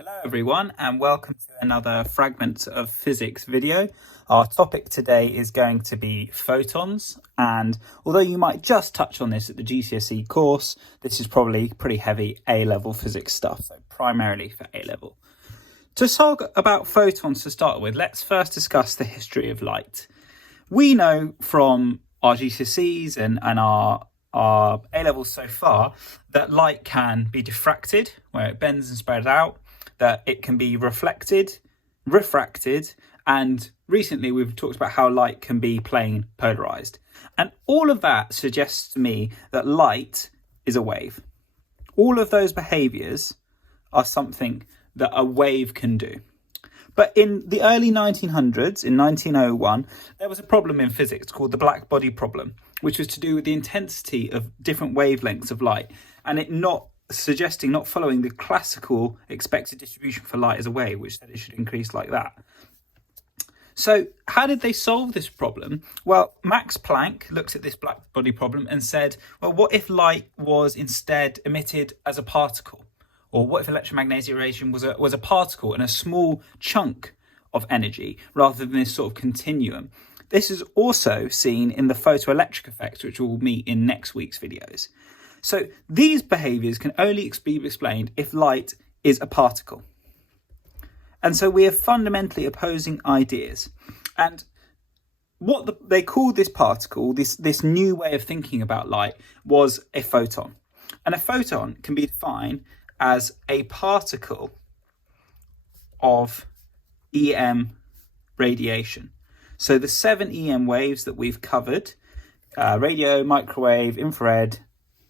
Hello everyone and welcome to another Fragments of Physics video. Our topic today is going to be photons, and although you might just touch on this at the GCSE course, this is probably pretty heavy A-level physics stuff, so primarily for A-level. To talk about photons to start with, let's first discuss the history of light. We know from our GCSEs and our A-levels so far that light can be diffracted, where it bends and spreads out, that it can be reflected, refracted, and recently we've talked about how light can be plane polarized. And all of that suggests to me that light is a wave. All of those behaviors are something that a wave can do. But in the early 1900s, in 1901, there was a problem in physics called the black body problem, which was to do with the intensity of different wavelengths of light, and it not following the classical expected distribution for light as a wave, which said it should increase like that. So how did they solve this problem? Well, Max Planck looked at this black body problem and said, well, what if light was instead emitted as a particle? Or what if electromagnetic radiation was a particle and a small chunk of energy rather than this sort of continuum? This is also seen in the photoelectric effects, which we'll meet in next week's videos. So these behaviors can only be explained if light is a particle. And so we have fundamentally opposing ideas. And what they called this particle, this new way of thinking about light, was a photon. And a photon can be defined as a particle of EM radiation. So the 7 EM waves that we've covered, radio, microwave, infrared,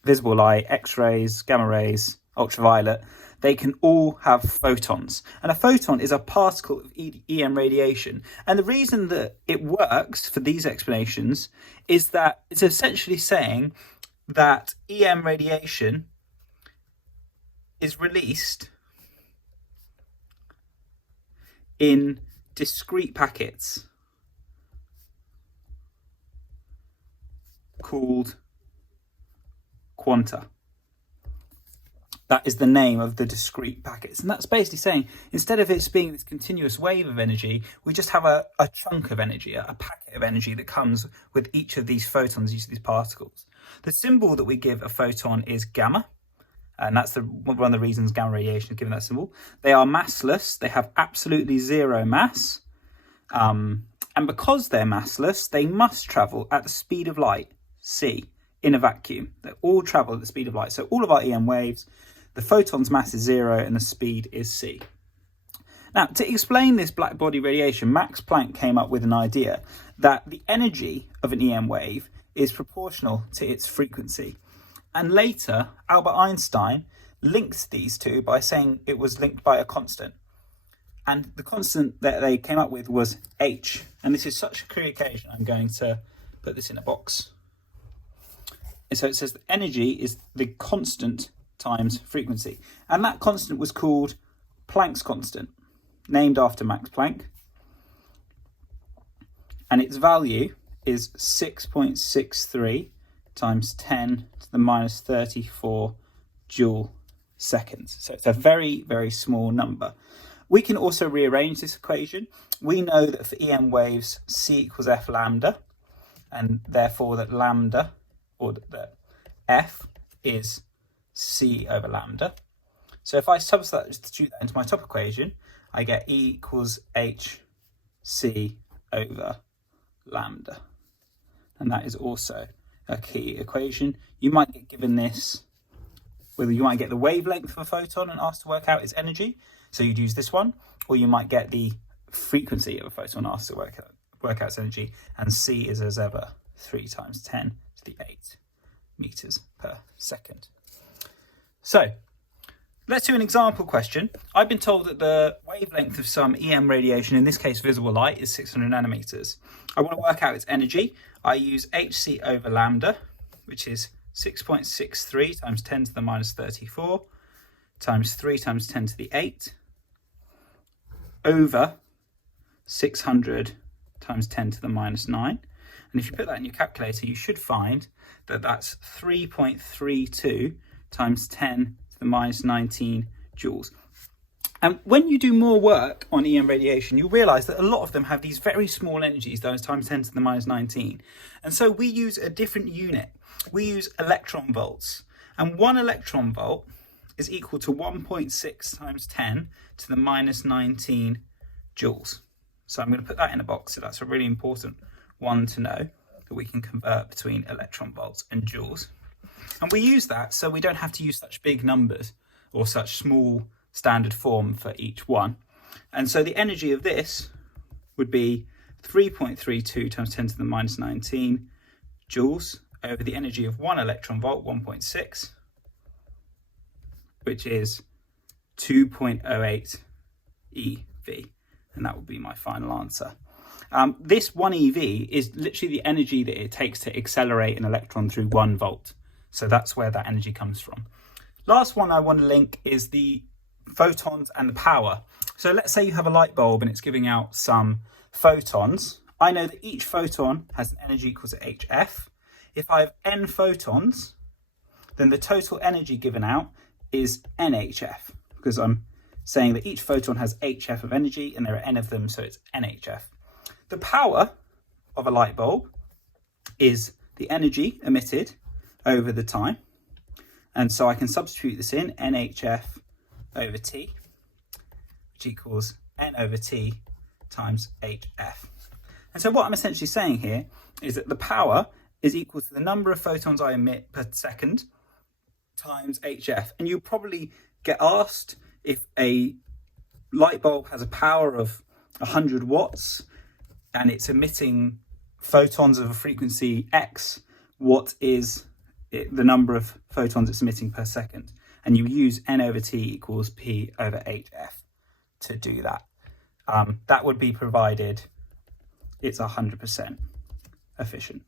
visible light, X-rays, gamma rays, ultraviolet, they can all have photons. And a photon is a particle of EM radiation. And the reason that it works for these explanations is that it's essentially saying that EM radiation is released in discrete packets called quanta. That is the name of the discrete packets. And that's basically saying, instead of it being this continuous wave of energy, we just have a chunk of energy, a packet of energy that comes with each of these photons, each of these particles. The symbol that we give a photon is gamma. And that's one of the reasons gamma radiation is given that symbol. They are massless. They have absolutely zero mass. And because they're massless, they must travel at the speed of light, c, in a vacuum. They all travel at the speed of light. So all of our EM waves, the photon's mass is 0 and the speed is c. Now, to explain this black body radiation, Max Planck came up with an idea that the energy of an EM wave is proportional to its frequency. And later, Albert Einstein linked these two by saying it was linked by a constant. And the constant that they came up with was h. And this is such a crude occasion, I'm going to put this in a box. And so it says that energy is the constant times frequency. And that constant was called Planck's constant, named after Max Planck. And its value is 6.63 times 10 to the minus 34 joule seconds. So it's a very, very small number. We can also rearrange this equation. We know that for EM waves, c equals f lambda, and therefore that lambda, or that f is c over lambda. So if I substitute that into my top equation, I get E equals h c over lambda. And that is also a key equation. You might get given this, whether you might get the wavelength of a photon and asked to work out its energy, so you'd use this one, or you might get the frequency of a photon asked to work out its energy, and c is as ever 3 times 10 to the 8 meters per second. So let's do an example question. I've been told that the wavelength of some EM radiation, in this case visible light, is 600 nanometers. I want to work out its energy. I use hc over lambda, which is 6.63 times 10 to the minus 34 times 3 times 10 to the 8 over 600 times 10 to the minus 9. And if you put that in your calculator, you should find that that's 3.32 times 10 to the minus 19 joules. And when you do more work on EM radiation, you realise that a lot of them have these very small energies, those times 10 to the minus 19. And so we use a different unit. We use electron volts. And 1 electron volt is equal to 1.6 times 10 to the minus 19 joules. So I'm going to put that in a box. So that's a really important one to know, that we can convert between electron volts and joules. And we use that so we don't have to use such big numbers or such small standard form for each one. And so the energy of this would be 3.32 times 10 to the minus 19 joules over the energy of 1 electron volt, 1.6, which is 2.08 eV. And that would be my final answer. This 1 eV is literally the energy that it takes to accelerate an electron through 1 volt. So that's where that energy comes from. Last one I want to link is the photons and the power. So let's say you have a light bulb and it's giving out some photons. I know that each photon has an energy equal to HF. If I have n photons, then the total energy given out is NHF, because I'm saying that each photon has HF of energy and there are n of them, so it's NHF. The power of a light bulb is the energy emitted over the time. And so I can substitute this in, NHF over T, which equals N over T times HF. And so what I'm essentially saying here is that the power is equal to the number of photons I emit per second times HF. And you'll probably get asked, if a light bulb has a power of 100 watts and it's emitting photons of a frequency X, what is the number of photons it's emitting per second? And you use N over T equals P over HF to do that. That would be provided it's 100% efficient.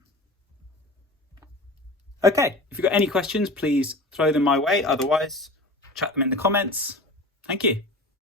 Okay, if you've got any questions, please throw them my way. Otherwise, chat them in the comments. Thank you.